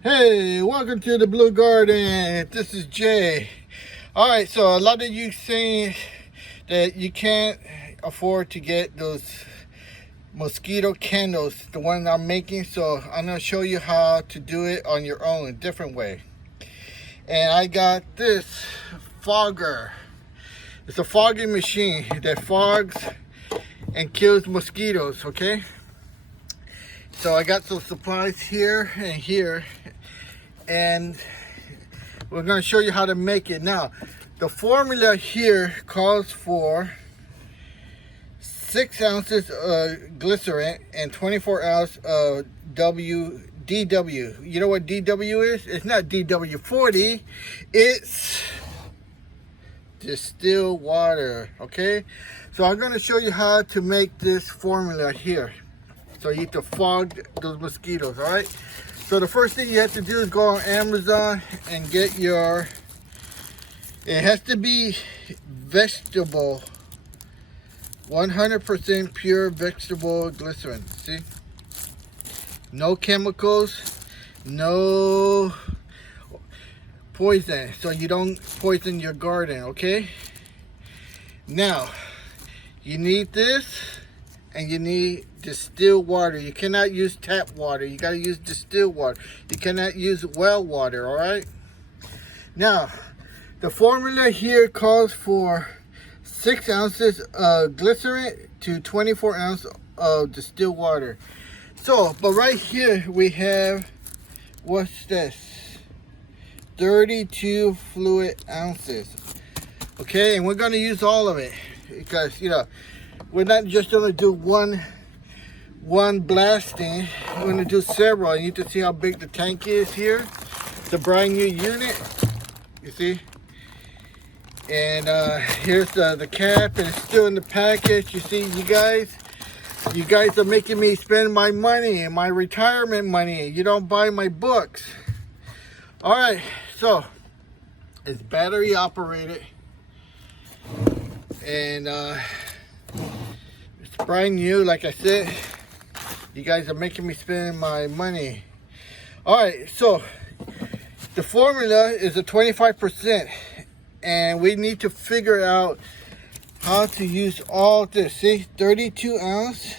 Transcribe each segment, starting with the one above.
Hey, welcome to the Blue Garden. This is Jay. All right, so a lot of you saying that you can't afford to get those mosquito candles, the one I'm making. So I'm gonna show you how to do it on your own, a different way. And I got this fogger. It's a fogging machine that fogs and kills mosquitoes. Okay. So I got some supplies here and here, and we're going to show you how to make it. Now, the formula here calls for 6 ounces of glycerin and 24 ounces of DW. You know what DW is? It's not DW40, it's distilled water, okay? So I'm going to show you how to make this formula here. So you have to fog those mosquitoes, all right? So the first thing you have to do is go on Amazon and get your, it has to be vegetable, 100% pure vegetable glycerin, see? No chemicals, no poison, so you don't poison your garden, okay? Now, you need this, and you need distilled water. You cannot use tap water. You got to use distilled water. You cannot use well water, all right? Now, the formula here calls for 6 ounces of glycerin to 24 ounces of distilled water. So, but right here we have, what's this? 32 fluid ounces. Okay, and we're going to use all of it because, you know, we're not just going to do one blasting. We're going to do several. You need to see how big the tank is here. It's a brand new unit, you see. And here's the cap, and it's still in the package. You see, you guys are making me spend my money, my retirement money. You don't buy my books. All right, so it's battery operated, and it's brand new. Like I said, you guys are making me spend my money. All right, so the formula is a 25%, and we need to figure out how to use all this. See, 32 ounce.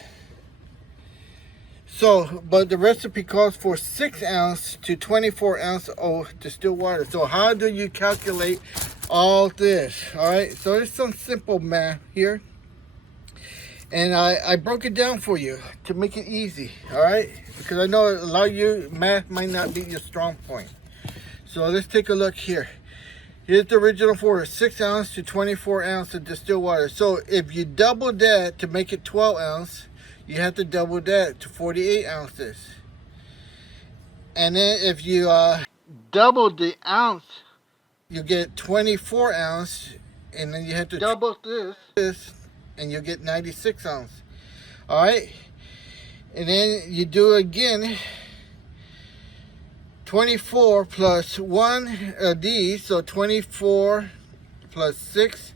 So, but the recipe calls for 6 ounce to 24 ounce of distilled water. So how do you calculate all this? All right, so there's some simple math here, and I broke it down for you to make it easy. All right, because I know a lot of you, math might not be your strong point. So let's take a look here. Here's the original formula: 6 ounce to 24 ounce of distilled water. So if you double that to make it 12 ounce, you have to double that to 48 ounces. And then if you double the ounce, you get 24 ounce, and then you have to double this, and you get 96 ounce. All right, and then you do again, 24 plus 1 of these, so 24 plus 6,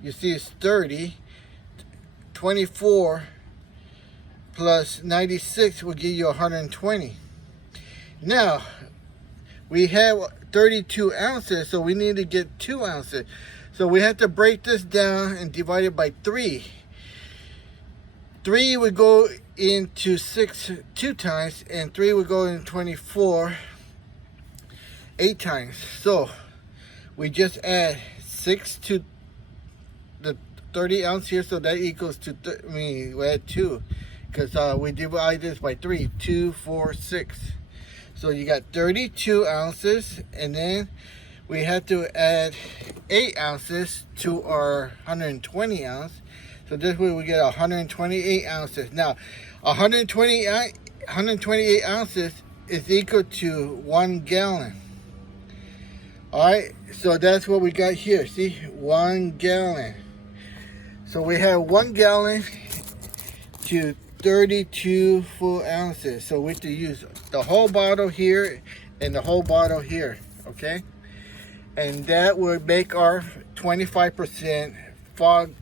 you see it's 30. 24 plus 96 will give you 120. Now, we have 32 ounces, so we need to get 2 ounces. So we have to break this down and divide it by 3. 3 would go into 6 2 times, and 3 would go in 24 8 times. So we just add 6 to the 30 ounce here, so that equals to, we add 2. Because we divide this by 3, 2, 4, 6. So you got 32 ounces, and then we have to add 8 ounces to our 120 ounce. So this way we get 128 ounces. Now, 128 ounces is equal to 1 gallon. All right, so that's what we got here. See, 1 gallon. So we have 1 gallon to 32 full ounces. So we have to use the whole bottle here and the whole bottle here, okay? And that would make our 25% fog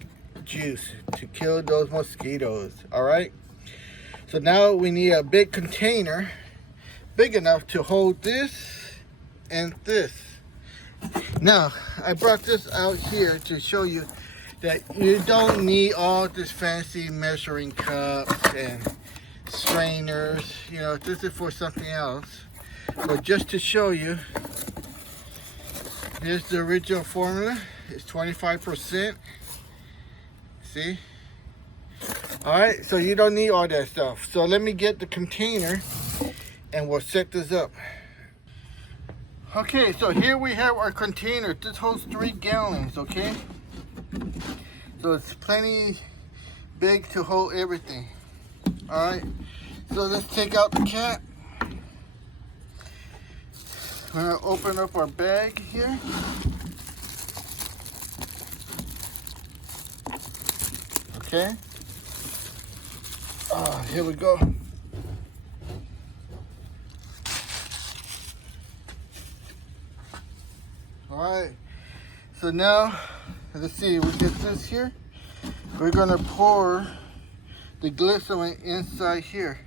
juice to kill those mosquitoes, all right? So now we need a big container big enough to hold this and this. Now, I brought this out here to show you that you don't need all this fancy measuring cups and strainers. You know, this is for something else. But just to show you, here's the original formula. It's 25%. See? Alright, so you don't need all that stuff. So let me get the container and we'll set this up. Okay, so here we have our container. This holds 3 gallons, okay? So it's plenty big to hold everything. Alright, so let's take out the cap. We're gonna open up our bag here. Okay. Here we go. Alright, so now, let's see, we get this here. We're gonna pour the glycerin inside here.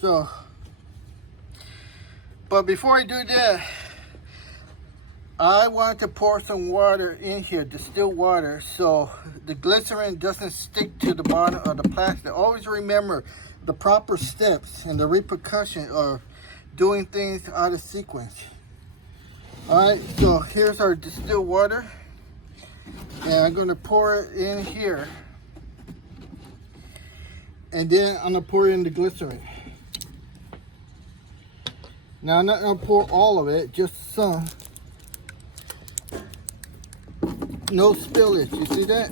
So, but before I do that, I want to pour some water in here, distilled water, so the glycerin doesn't stick to the bottom of the plastic. Always remember the proper steps and the repercussion of doing things out of sequence. Alright, so here's our distilled water, and I'm going to pour it in here, and then I'm going to pour in the glycerin. Now I'm not going to pour all of it, just some. No spillage, you see that?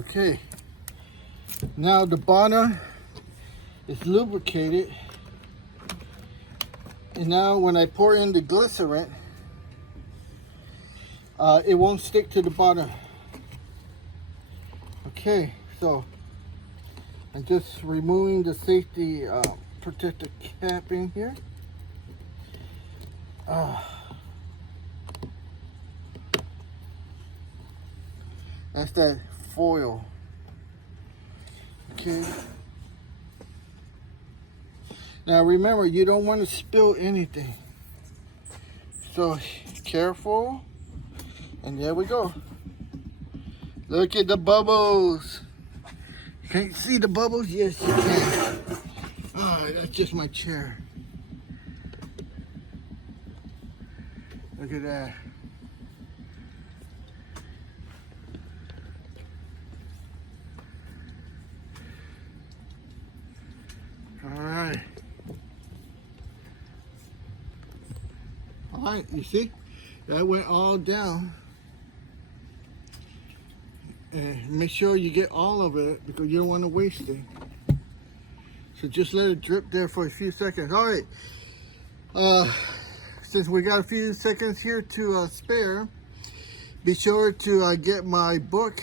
Okay, now the bottom is lubricated, and now when I pour in the glycerin, it won't stick to the bottom. Okay, so I'm just removing the safety protector cap in here. That's that foil. Okay. Now remember, you don't want to spill anything. So careful. And there we go. Look at the bubbles. Can you see the bubbles? Yes, you can. Oh, that's just my chair. Look at that. All right. All right, you see? That went all down. And make sure you get all of it because you don't want to waste it. So just let it drip there for a few seconds. All right. Since we got a few seconds here to spare, be sure to get my book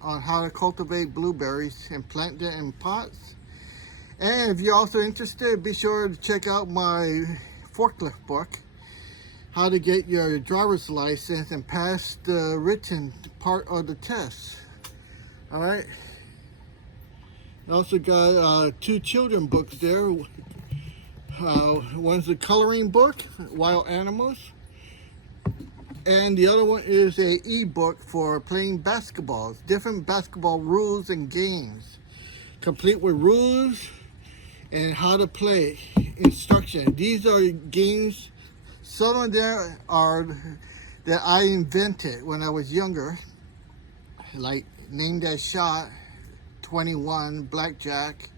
on how to cultivate blueberries and plant them in pots. And if you're also interested, be sure to check out my forklift book, how to get your driver's license and pass the written part of the test. All right. I also got 2 children books there. One's a coloring book, Wild Animals, and the other one is a e-book for playing basketballs, different basketball rules and games, complete with rules and how to play instruction. These are games. Some of them are that I invented when I was younger, like Name That Shot, 21, Blackjack,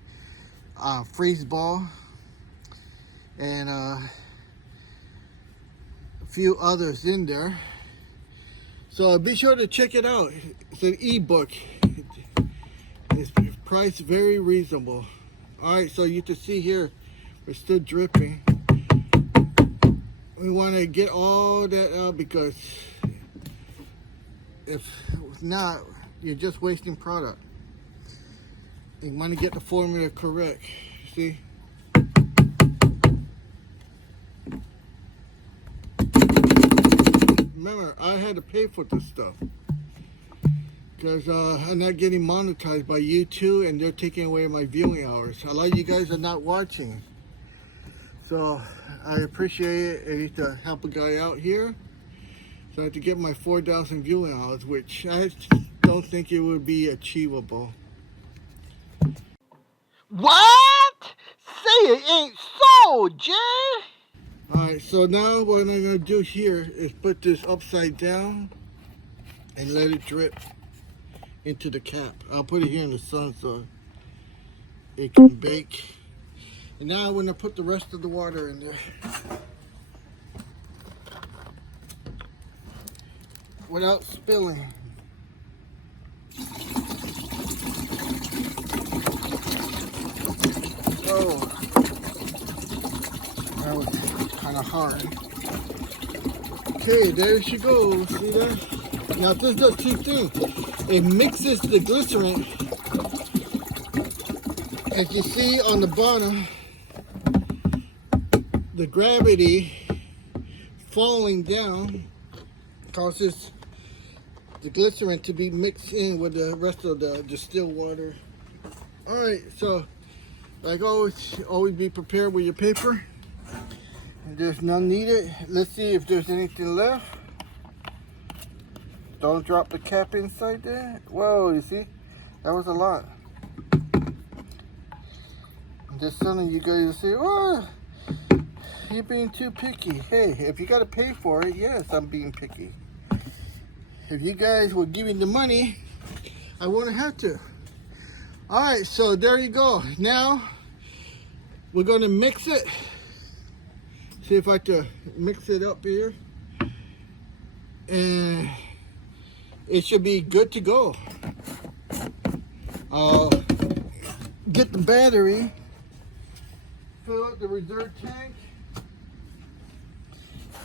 Freeze Ball, and a few others in there. So be sure to check it out. It's an ebook. It's priced very reasonable. All right, so you can see here, we're still dripping. We want to get all that out because if not, you're just wasting product. You want to get the formula correct. See? Remember, I had to pay for this stuff. Because I'm not getting monetized by YouTube, and they're taking away my viewing hours. A lot of you guys are not watching. So I appreciate it. I need to help a guy out here. So I have to get my 4,000 viewing hours, which I don't think it would be achievable. What? Say it ain't so, Jay. Alright, so now what I'm going to do here is put this upside down and let it drip into the cap. I'll put it here in the sun so it can bake. And now I'm going to put the rest of the water in there. Without spilling. Oh, that was kind of hard. Okay, there she goes. See that? Now this does two things. It mixes the glycerin. As you see on the bottom, the gravity falling down causes the glycerin to be mixed in with the rest of the distilled water. Alright, so like always be prepared with your paper. And there's none needed. Let's see if there's anything left. Don't drop the cap inside there. Whoa, you see? That was a lot. Just some of you guys will say, oh, you're being too picky. Hey, if you gotta pay for it, yes, I'm being picky. If you guys were giving the money, I wouldn't have to. Alright, so there you go. Now, we're gonna mix it. See if I can mix it up here. And it should be good to go. I'll get the battery, fill up the reserve tank,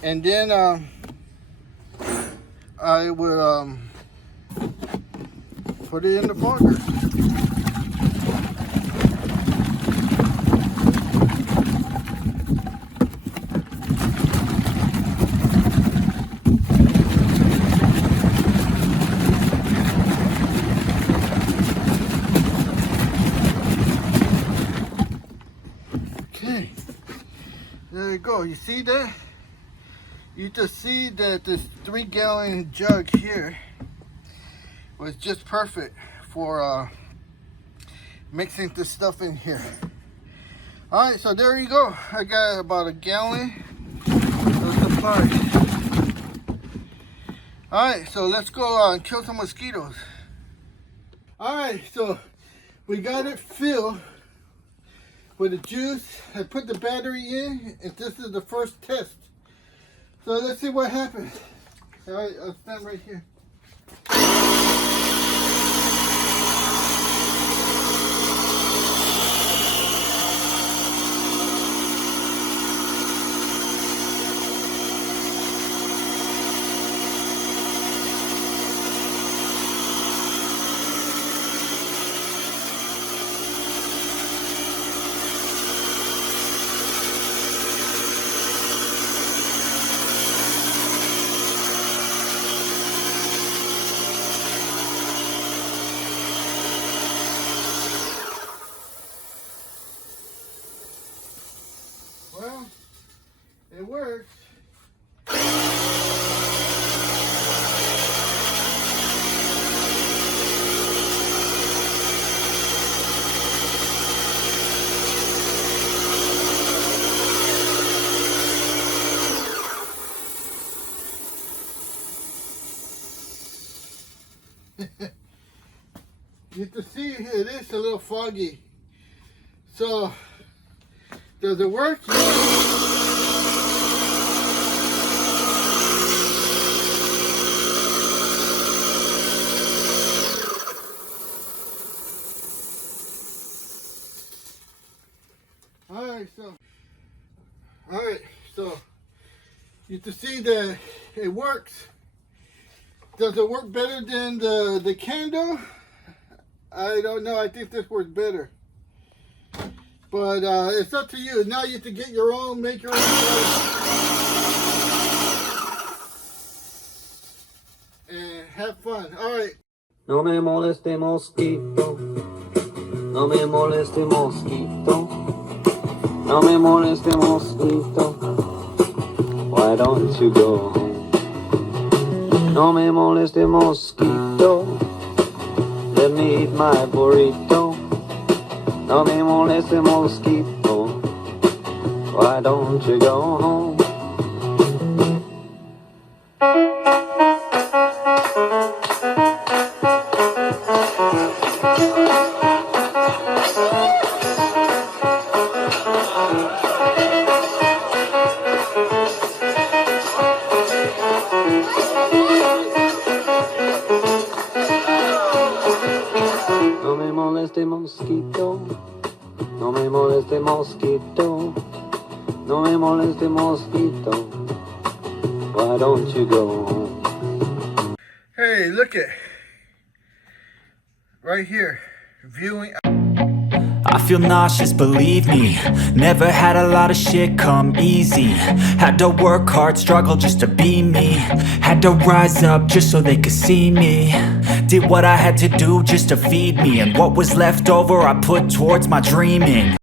and then I will put it in the fogger. Okay, there you go. You see that? You just see that this 3-gallon jug here was just perfect for mixing this stuff in here. Alright, so there you go. I got about a gallon of supply. Alright, so let's go and kill some mosquitoes. Alright, so we got it filled with the juice. I put the battery in, and this is the first test. So let's see what happens. Alright, I'll stand right here. Well, it works. You can see it is a little foggy. So, does it work? Alright, so you can see that it works. Does it work better than the candle? I don't know. I think this works better. But it's up to you. Now you have to get your own, make your own. and have fun. All right. No me moleste mosquito, no me moleste mosquito, no me moleste mosquito, why don't you go home? No me moleste mosquito, let me eat my burrito. No me moleste mosquito, why don't you go home? No me moleste mosquito, no me moleste mosquito, no me moleste mosquito, why don't you go home? Hey, look it. Right here. Viewing. I feel nauseous, believe me. Never had a lot of shit come easy. Had to work hard, struggle just to be me. Had to rise up just so they could see me. Did what I had to do just to feed me, and what was left over I put towards my dreaming.